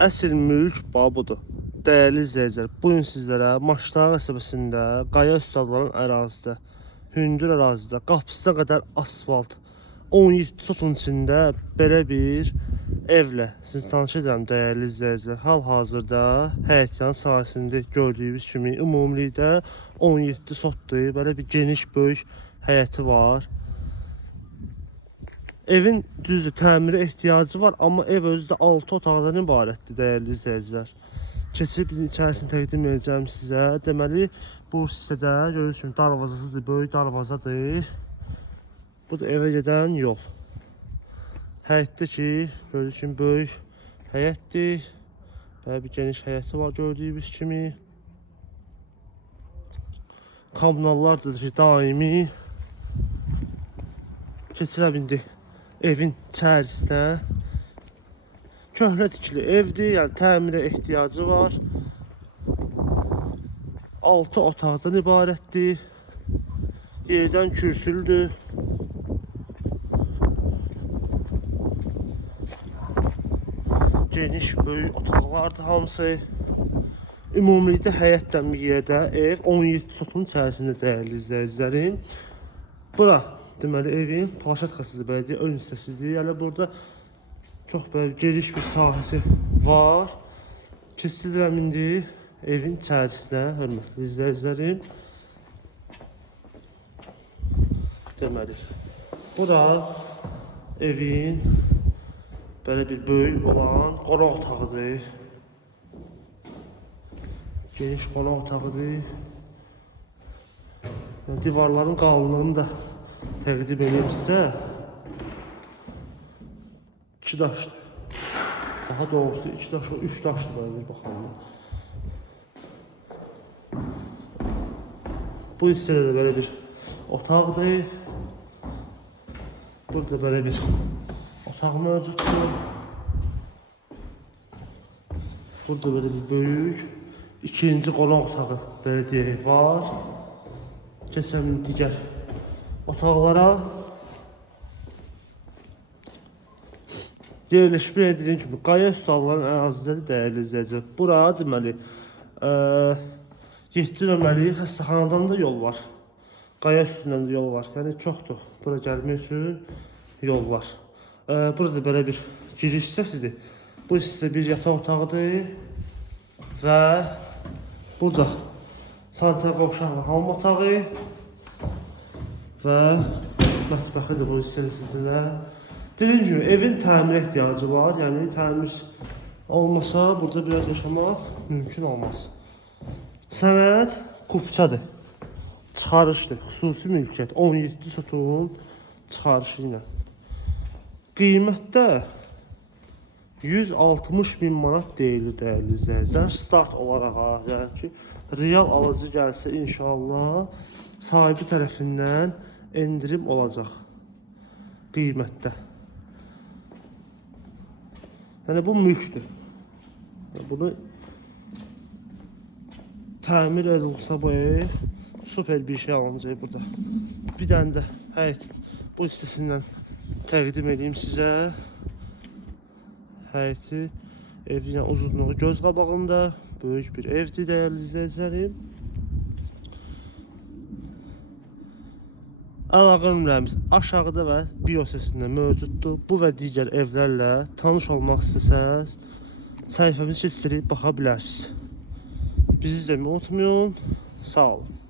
Əsl mülk budur. Dəyərli izləyicilər, bugün sizlərə Maşdağ qəsəbəsində Qaya Ustadların ərazidə, hündür ərazidə, qapısına qədər asfalt, 17 sotun içində belə bir evlə sizi tanış edirəm dəyərli izləyicilər. Hal-hazırda həyətyanı sahəsində gördüyünüz kimi ümumilikdə 17 sotdur. Belə bir geniş, böyük həyəti var. Evin düzdür, təmirə ehtiyacı var, amma ev özü də 6 otaqdan ibarətdir dəyərli izləyicilər. Keçib içərisini təqdim edəcəm sizə. Deməli, bu hissədə görürsünüz kimi darvazasıdır, böyük darvazadır. Bu da evə gedən yol. Həyətdə ki, gördüyünüz kimi böyük həyətdir. Belə bir geniş həyəti var gördüyünüz kimi. Kommunallardır ki, daimi. Keçirəm indi evin içərisinə. Köhnə tikili evdir, yəni təmirə ehtiyacı var. 6 otaqdan ibarətdir. Yerdən kürsülüdür. Geniş, böyük otaqlardır hamısı. Ümumilikdə həyətdən bir yerdə ev 17 sotun içərisində dəyərli izləyicilərim. Bura deməli evin Paşat Xəstəsi Bələdiyyə ön hissəsidir. Yəni burada çox belə geniş bir sahəsi var. Keçirəm indi evin içərisinə, hörmətli izləyicilərim. Deməli, bura evin belə bir böyük olan qonaq otağıdır. Geniş qonaq otağıdır. Yəni, divarların qalınlığını da təqdim edeyim sizə. 2 daşdır. Daha doğrusu 2 daş, 3 daşdır belə bir baxalım. Bu hissədə də belə bir otaqdır. Burada belə bir otaq mövcuddur. Burada belə bir böyük ikinci qonaq otağı belə deyək var. Keçəm digər otaqlara. Yerləşmə dediyim kimi Qaya Ustadların ərazidədir dəyərli izləyicilər. Bura deməli 7 nömrəli xəstəxanadan da yol var. Qaya üstündən də yol var. Yəni çoxdur bura gəlmək üçün yollar. Burada belə bir giriş hissəsidir. Bu hissədə bir yataq otağıdır və burada sanitar qovşaq və hamam otağı və mətbəxidir bu hissəsində. Dediyim kimi evin təmirə ehtiyacı var. Yəni təmir olmasa burada biraz yaşamaq mümkün olmaz. Sənəd kupçadır. Çıxarışdır. Xüsusi mülkiyyət 17 sotun çıxarışı ilə. Qiymətdə 160.000 manat deyilir dəyərli izləyicilər. Start olaraq, yəni ki, real alıcı gəlsə inşallah sahibi tərəfindən endirim olacaq qiymətdə. Yəni bu mülkdür. Bunu təmir edilsə bu ev super bir şey alınacaq burada. Bir dənə də həyət bu hissəsindən təqdim edeyim sizə. Həyəti, evin uzunluğu göz qabağında böyük bir evdir dəyərli izləyicilərim. Əlaqə nömrəmiz aşağıda və bio səsində mövcuddur. Bu və digər evlərlə tanış olmaq istəsəz səhifəmizi keçirib baxa bilərsiniz. Bizi izləməyi unutmayın. Sağ olun.